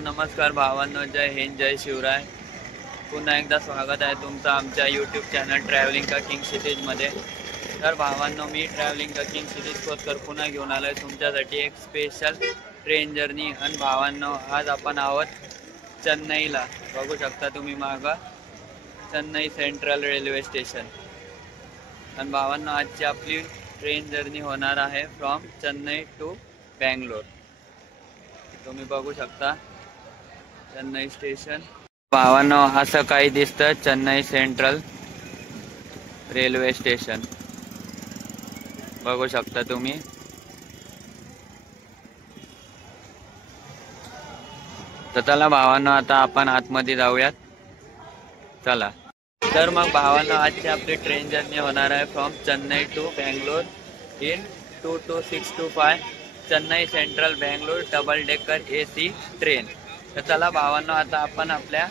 नमस्कार भावांनो, जय हिंद, जय शिवराय. पुन्हा एकदा स्वागत आहे तुमचं आमच्या यूट्यूब चॅनल ट्रॅव्हलिंग का किंग सिटीजमध्ये. तर भावांनो, मी ट्रॅव्हलिंग का किंग सिटीज खोतकर पुन्हा घेऊन आलो आहे तुमच्यासाठी एक स्पेशल ट्रेन जर्नी. आणि भावांनो, आज आपण आहोत चेन्नईला. बघू शकता तुम्ही मागं चेन्नई सेंट्रल रेल्वे स्टेशन. आणि भावांनो, आजची आपली ट्रेन जर्नी होणार आहे फ्रॉम चेन्नई टू बँगलोर. तुम्ही बघू शकता चेन्नई स्टेशन. भावांनो, असं काही दिसतं चेन्नई सेंट्रल रेल्वे स्टेशन. बघू शकता तुम्ही. तर चला भावांनो, आता आपण आतमध्ये जाऊयात. चला. तर मग भावांनो, आजची आपली ट्रेन जर्नी होणार आहे from Chennai to Bangalore in 22625 Chennai central Bangalore double decker AC train. तर चला भावांनो, आता आपण आपल्या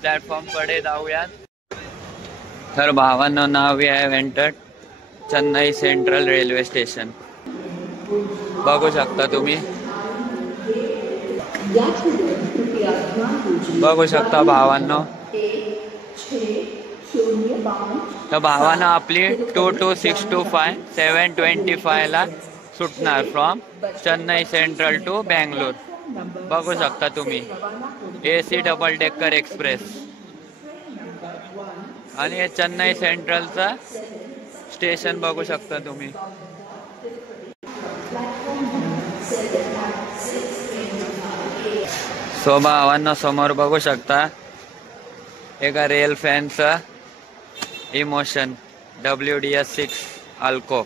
प्लॅटफॉर्मकडे जाऊयात. तर भावांनो, now we have entered Chennai central railway station. बघू शकता तुम्ही. बघू शकता भावांनो. तर भावांनो, आपली 22625 725 ला सुटणार from Chennai central to Bangalore. बघू शकता तुम्ही. AC double decker express. आणि हे चेन्नई सेंट्रलचा स्टेशन बघू शकता तुम्ही. सो भावांनो, समोर बघू शकता एका रेल फॅनचा इमोशन WDS6 अल्को.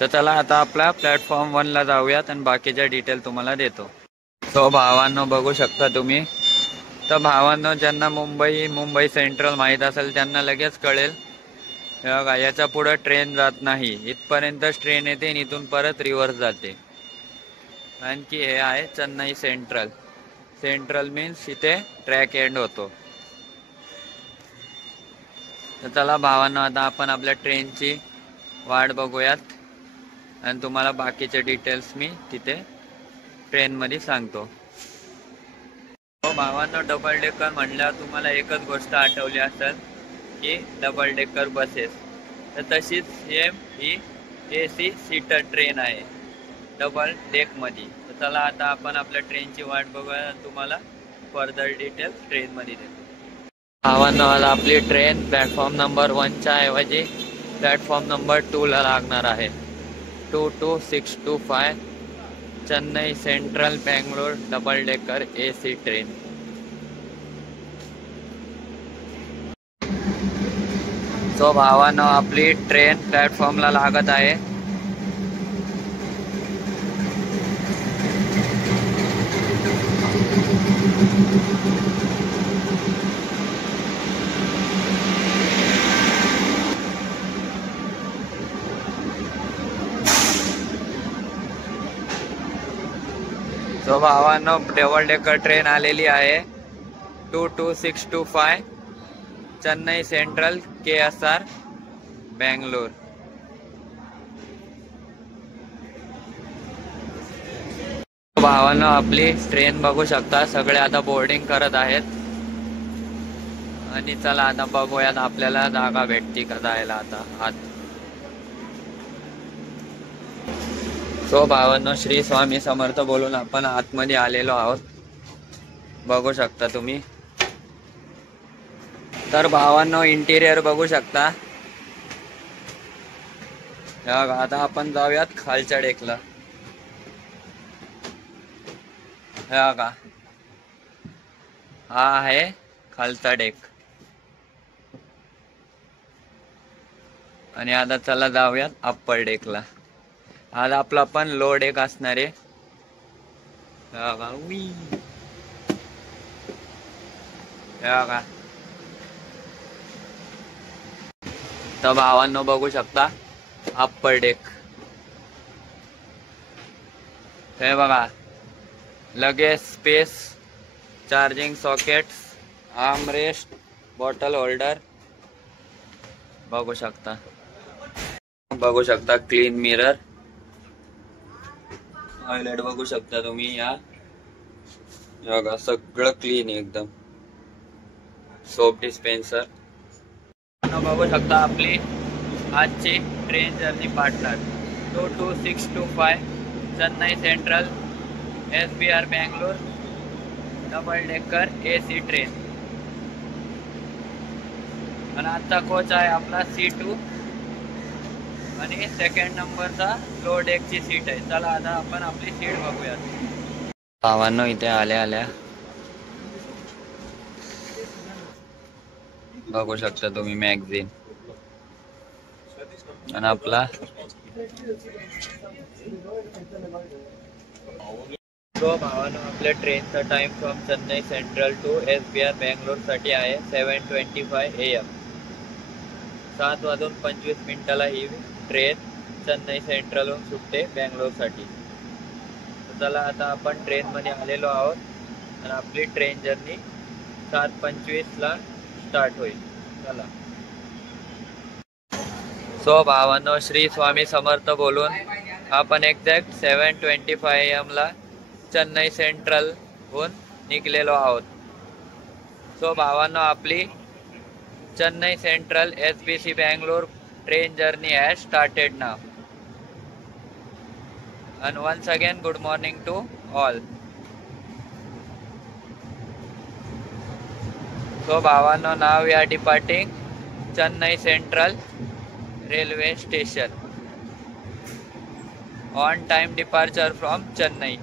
तर चला, आता आपला प्लॅटफॉर्म 1 ला जाऊयात आणि बाकीच्या डिटेल तुम्हाला देतो. सो भावांनो, बघू शकता तुम्ही. तर भावांनो, ज्यांना मुंबई सेंट्रल माहीत असेल त्यांना लगेच कळेल. बघा, याच्या पुढे ट्रेन जात नाही. इथपर्यंतच ट्रेन येते आणि इथून परत रिव्हर्स जाते. आणखी हे आहे चेन्नई सेंट्रल. सेंट्रल मीन्स इथे ट्रॅक एंड होतो. तर चला भावांनो, आता आपण आपल्या ट्रेनची वाट बघूयात आणि तुम्हाला बाकीचे डिटेल्स मी तिथे ट्रेनमध्ये सांगतो. हो भावांनो, डबल डेकर म्हणल्यावर तुम्हाला एकच गोष्ट आठवली असेल की डबल डेकर बसेस. तर तशीच सेम ही AC सीटर ट्रेन आहे डबल डेकमध्ये. तर चला, आता आपण आपल्या ट्रेनची वाट बघूया आणि तुम्हाला फर्दर डिटेल्स ट्रेनमध्ये देतो. भावांनो, आज आपली ट्रेन प्लॅटफॉर्म नंबर 1च्या ऐवजी प्लॅटफॉर्म नंबर 2 ला लागणार आहे. 22625 Chennai central Bangalore double decker AC train. So भावांनो, आपली ट्रेन प्लॅटफॉर्मला लागत आहे. सो भावांनो, डबल डेकर ट्रेन आलेली आहे 22625 चेन्नई सेंट्रल KSR बँगलोर. भावांनो, आपली ट्रेन बघू शकता. सगळे आता बोर्डिंग करत आहेत. आणि चला, आता बघूयात आपल्याला जागा भेटती का जायला आता आत. सो भावांनो, श्री स्वामी समर्थ बोलून आपण आतमध्ये आलेलो आहोत. बघू शकता तुम्ही. तर भावांनो, इंटिरियर बघू शकता. आता आपण जाऊयात खालच्या डेकला. का हा आहे खालचा डेक. आणि आता चला जाऊयात अप्पर डेकला. आज आपला पण लो डेक असणार आहे. तर भावांनो, बघू शकता अप्पर डेक. हे बघा, luggage space, charging sockets, armrest, bottle holder. बघू शकता. क्लीन मिरर, टॉयलेट बघू शकता तुम्ही. या बघा सगळं क्लीन एकदम. Soap dispenser. बघू शकता आपली आजची train journey partner 22625 Chennai central SBR Bangalore double decker AC train. आणि आजचा कोच आहे आपला C2 आणि सेकंड नंबरचा लो डेकची सीट आहे. चला आता आपण आपली सीट बघूयात. भावांनो इथे आल्या बघू शकता तुम्ही मॅगझिन आणि आपला तो भावानो आपल्या ट्रेनचा time from Chennai central to SBR Bangalore साठी आहे 7:25 AM. 7:25 ही ट्रेन चेन्नई सेंट्रलहून सुटते बेंगलोरसाठी. चला आता आपण ट्रेन मध्ये आलेलो आहोत आणि आपली ट्रेन जर्नी 7:25 ला स्टार्ट होईल. चला. सो भावांनो श्री स्वामी समर्थ बोलून आपण एक्झॅक्ट 7:25 AM ला चेन्नई सेंट्रल हून निघलेलो आहोत. सो भावांनो आपली Chennai central SBC Bangalore train journey has started now. And once again good morning to all. So भावांनो now we are departing Chennai Central railway station. On time departure from Chennai.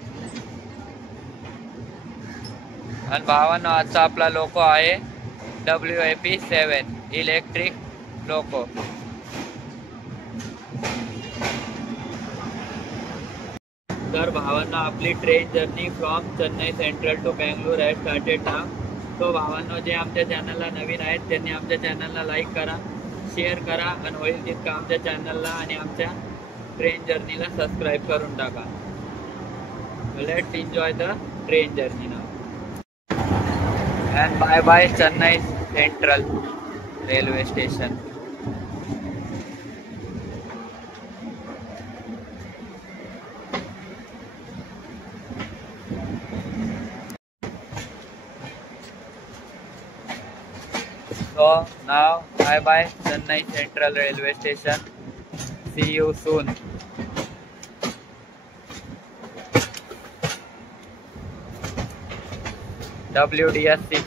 आणि भावांनो आजचा आपला लोको आहे WIP7 इलेक्ट्रिक लोको. तर भावांनो आपली train journey from Chennai central to Bangalore has started now. So भावांनो जे आमच्या चॅनलला नवीन आहेत त्यांनी आमच्या चॅनलला लाईक करा, शेअर करा आणि होईल तितकं आमच्या चॅनलला आणि आमच्या ट्रेन जर्नीला सबस्क्राईब करून टाका. Let's enjoy the train journey now. And bye bye Chennai central railway station. So now bye bye Chennai Central Railway Station. See you soon. WDS6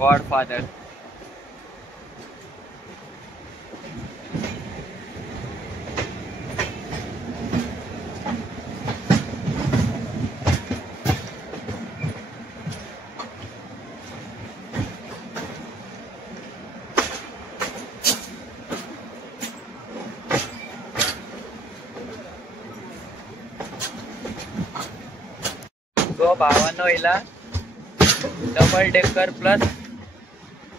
Godfather. तो भावांनो हिला डबल डेकर प्लस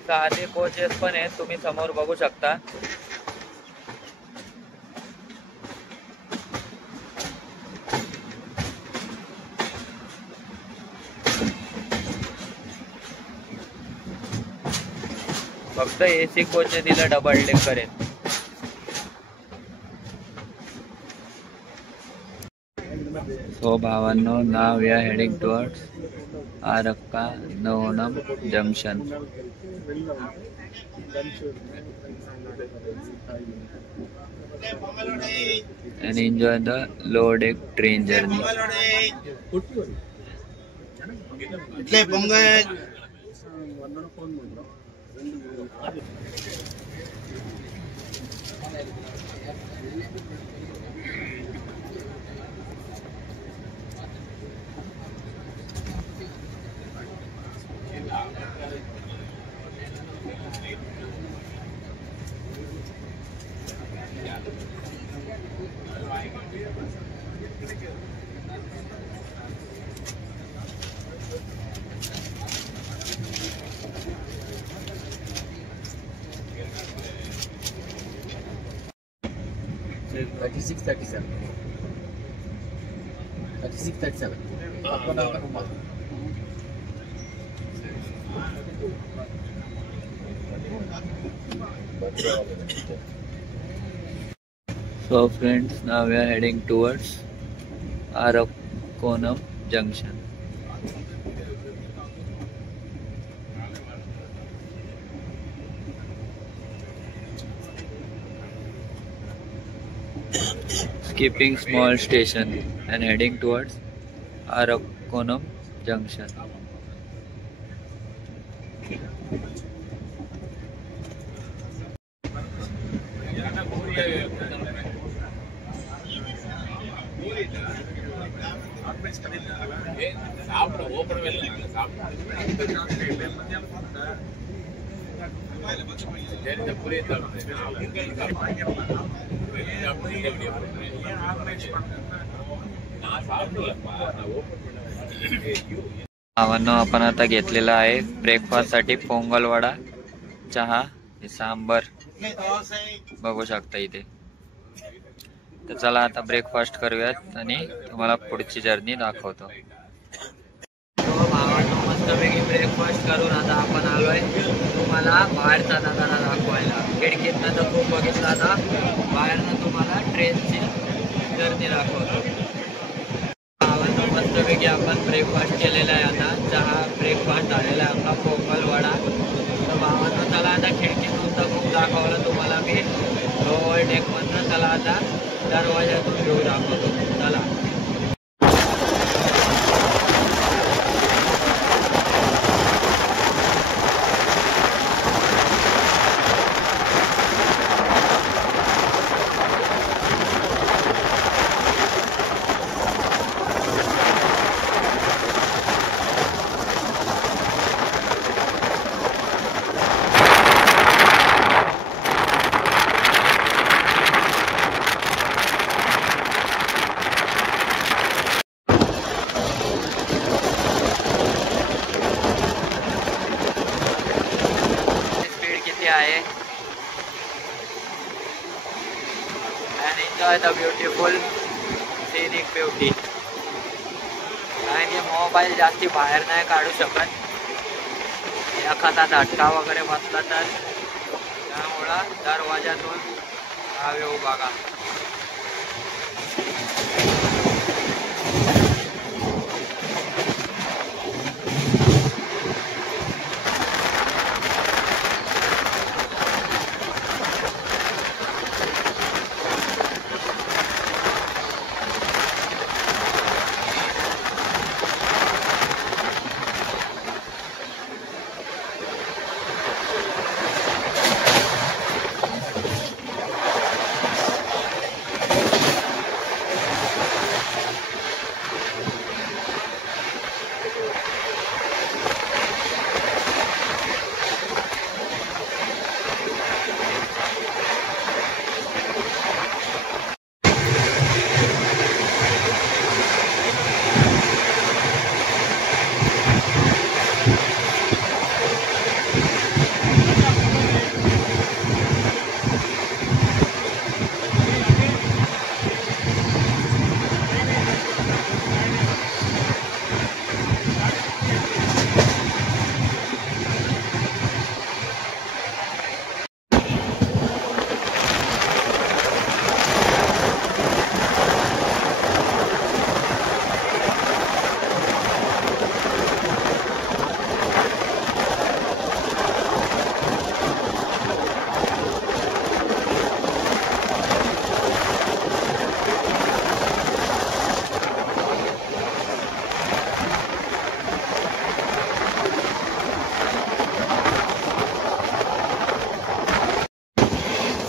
साधे कोचेस पण आहेत. तुम्ही समोर बघू शकता. फक्त AC कोच तिला डबल डेकर आहेत. So भावांनो now we are heading towards Arakka Navanam Junction and enjoy the low deck train journey. So friends, now we are heading towards Arakkonam Junction. Skipping small station and heading towards Arakonam Junction. भावांनो, आपण आता घेतलेला आहे ब्रेकफास्ट साठी पोंगल वडा, चहा, सांबर बघू शकता इथे. तर चला आता ब्रेकफास्ट करूयात आणि तुम्हाला पुढची जर्नी दाखवतो. भावांनो, मस्तपैकी ब्रेकफास्ट करून आता आपण आलोय तुम्हाला बाहेरचा नजारा दाखवायला. खिडकीतनं तर खूप बघितला, आता बाहेरनं तुम्हाला ट्रेनची जर्नी दाखवतो. भावांनो, मस्तपैकी आपण ब्रेकफास्ट केलेला आहे. आता चहा ब्रेकफास्ट आलेला आहे आपला पोंगल वडा. तर भावांनो, चला आता खिडकीतून तर खूप दाखवलं तुम्हाला मी लोअर डेकमधनं. चला आता दरवाजातून घेऊ दाखवतो. चला. आहे and enjoy the beautiful scenic beauty. आणि मोबाईल जास्ती बाहेर नाही काढू शकत, एखादा झटका वगैरे बसला तर, त्यामुळं दरवाजातून हा व्ह्यू बघा.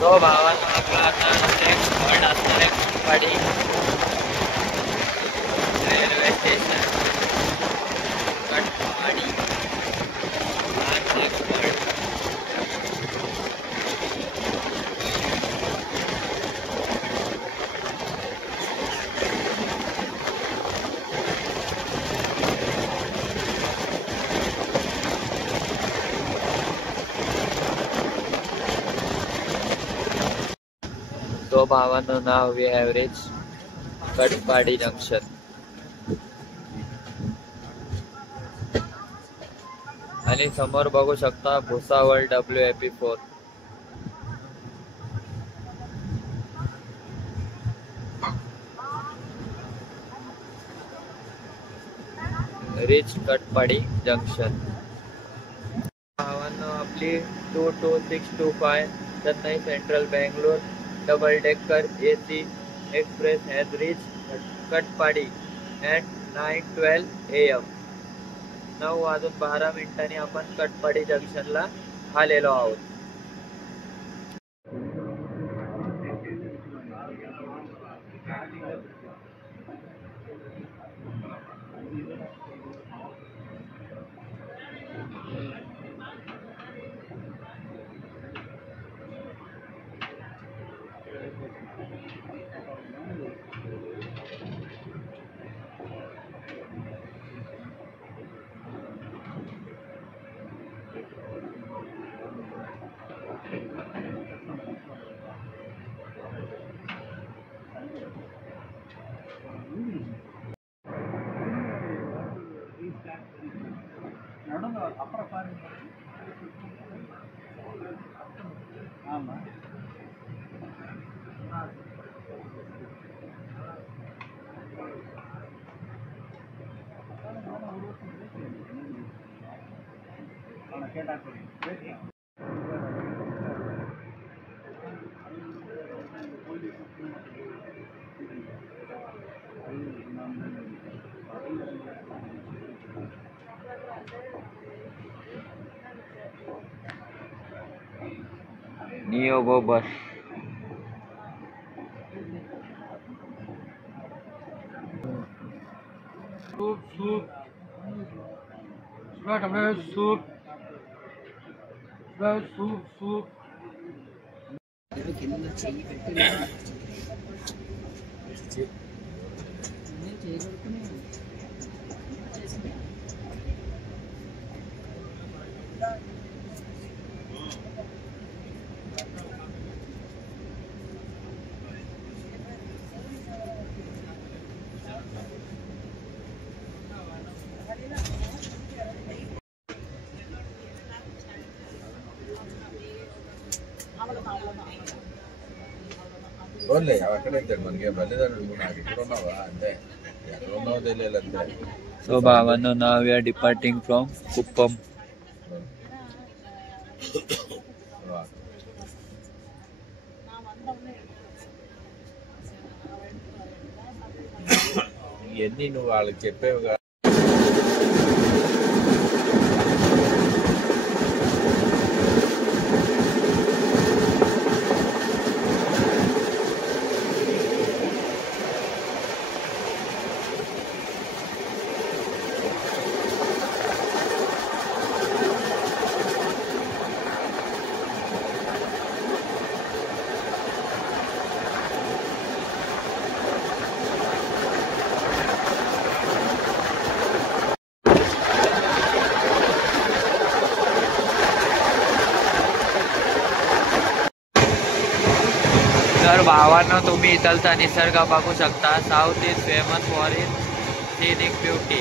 तो भावांनो, आपला आता नेक्स्ट पॉइंट असणार आहे Kumbhadi railway station. Kumbhadi next point. So भावांनो, now we arrived Katpadi junction. आणि समोर बघू शकता भुसावळ WAP4. रिच कटपाडी जंक्शन. भावांनो, आपली 22625 Chennai central Bangalore double decker AC express has reach Katpadi at 9:12 AM. 9:12 आपण कटपाडी जंक्शनला आलेलो आहोत. नियोगो बस. सूप टमाटर सूप सूप అక్కడే మనకి బలిదారుడు నాకు ఇక్కడ ఉన్నావా అంటే ఎక్కడ ఉన్నావో తెలియాలి అంతే. So Bhavano, now we are departing from Kuppam. ఇవన్నీ నువ్వు వాళ్ళకి చెప్పేవి కాదు. तर भावांनो, तुम्ही इथलचा निसर्ग बघू शकता. South is famous for it scenic beauty.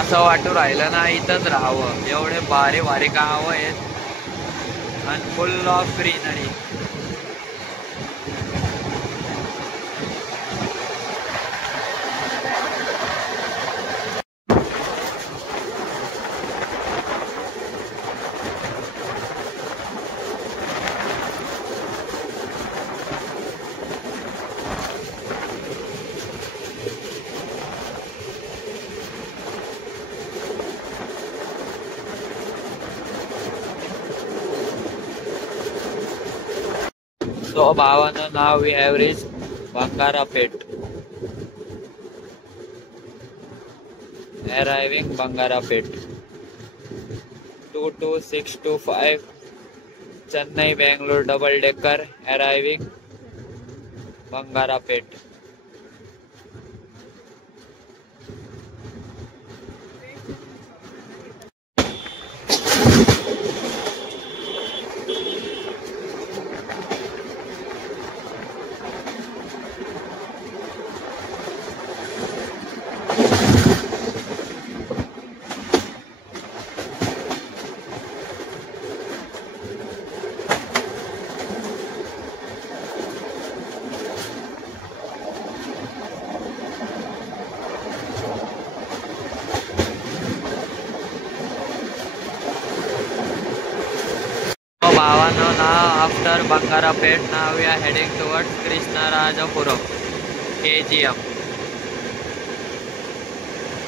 असं वाटू राहिलं ना इथंच राहावं. एवढे भारी भारी गावं आहेत आणि full of greenery. So Bhavano, now we have reached Bangarapet. Arriving Bangarapet. 22625 Chennai Bangalore double decker arriving Bangarapet. or Bangarapet. Now we are heading towards Krishnarajapuram, KGM.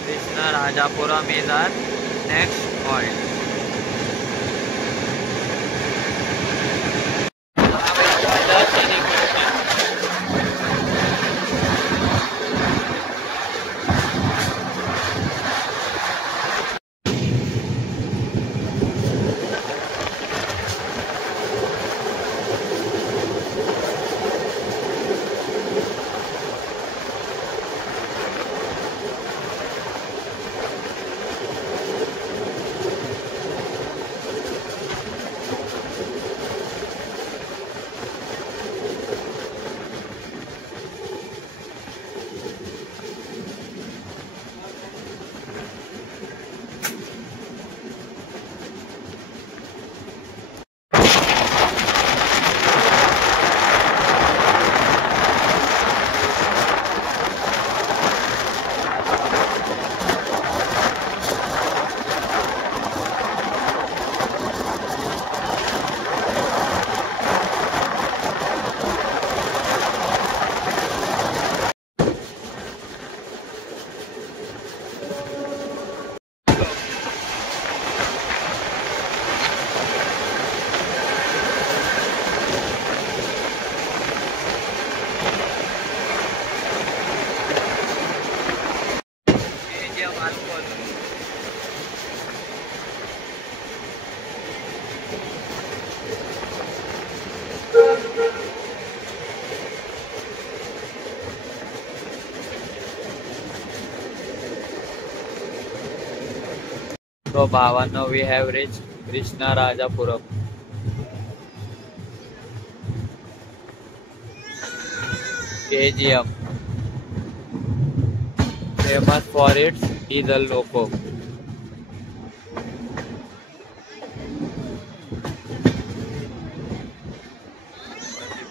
Krishnarajapuram is our next point. So Bhavano, we have reached Krishnarajapuram. KGM, famous for its diesel loco.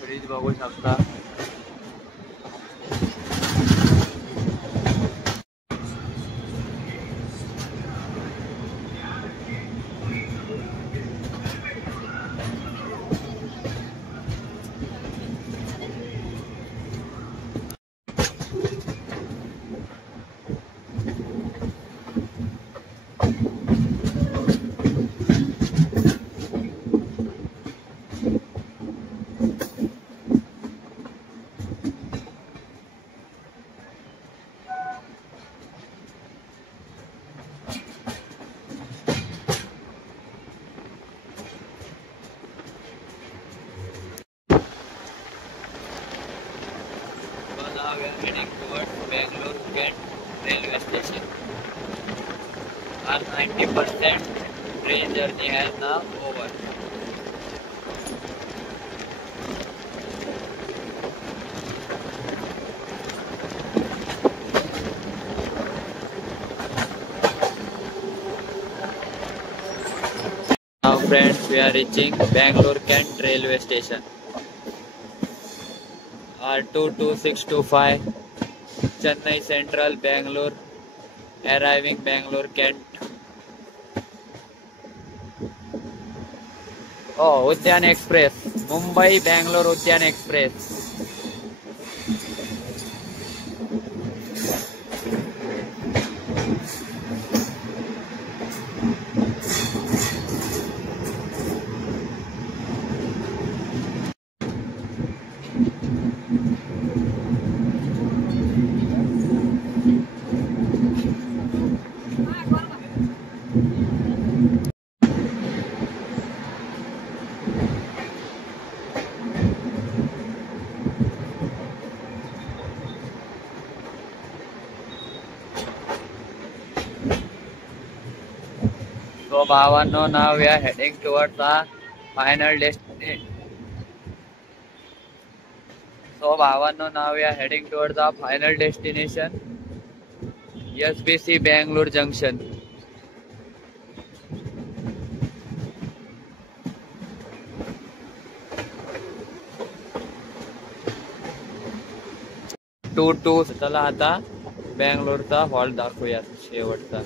Bridge बघू शकता. Now we are heading towards Bangalore Kent railway station. Our 90% train journey has now over. Now friends, we are reaching Bangalore Kent railway station. R22625 Chennai Central, Bangalore, arriving Bangalore Kent. Oh, Udyan Express, Mumbai Bangalore Udyan Express. So Bhavano, now we are heading towards the final destination. So Bhavano, now we are heading towards the final destination, SBC Bangalore Junction. चला आता बँगलोरचा हॉल दाखवूया शेवटचा.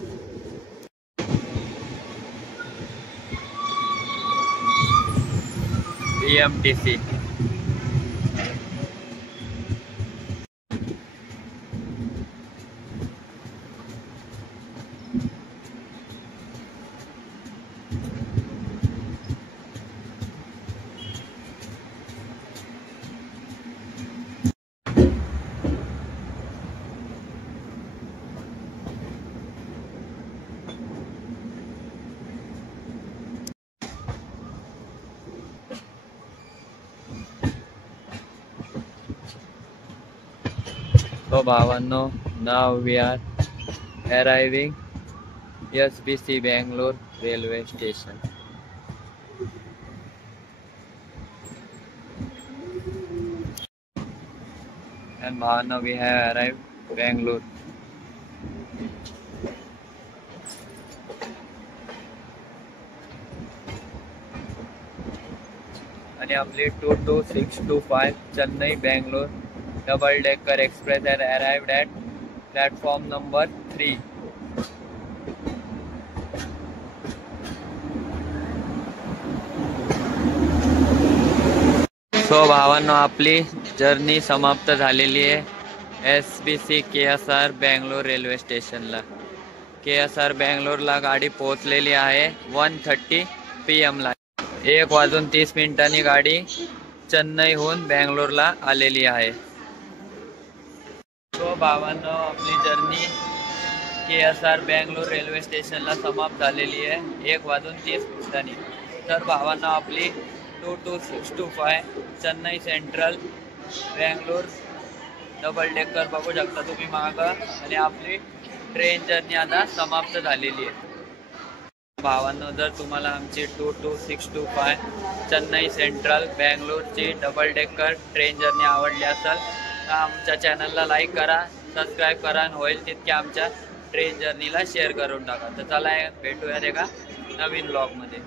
BMTC. So भावांनो, now we are arriving SBC Bangalore railway station. And भावांनो, we have arrived Bangalore. आणि आपली 22625 चेन्नई Bangalore double decker express has arrived at platform number 3. सो भावांनो, आपली जर्नी समाप्त झालेली आहे SBC KSR बेंगलोर रेल्वे स्टेशनला. KSR बेंगलोरला गाडी पोहोचलेली आहे 1:30 PM ला. 1:30 गाडी चेन्नईहून बेंगलोरला आलेली आहे. तो भावांनो, आपली जर्नी KSR बेंगलोर रेल्वे स्टेशनला समाप्त झालेली आहे 1:30. तर भावांनो, आपली 22625 Chennai central Bangalore double decker बघू शकता तुम्ही मागं. आणि आपली ट्रेन जर्नी आता समाप्त झालेली आहे. भावांनो, जर तुम्हाला आमची 22625 चेन्नई सेंट्रल बेंगलोरची डबल डेकर ट्रेन जर्नी आवडली असेल तर आमच्या चॅनलला लाईक करा, सबस्क्राईब करा आणि होईल तितके आमच्या ट्रेन जर्नीला शेअर करून टाका. तर चला भेटूया एका नवीन ब्लॉगमध्ये.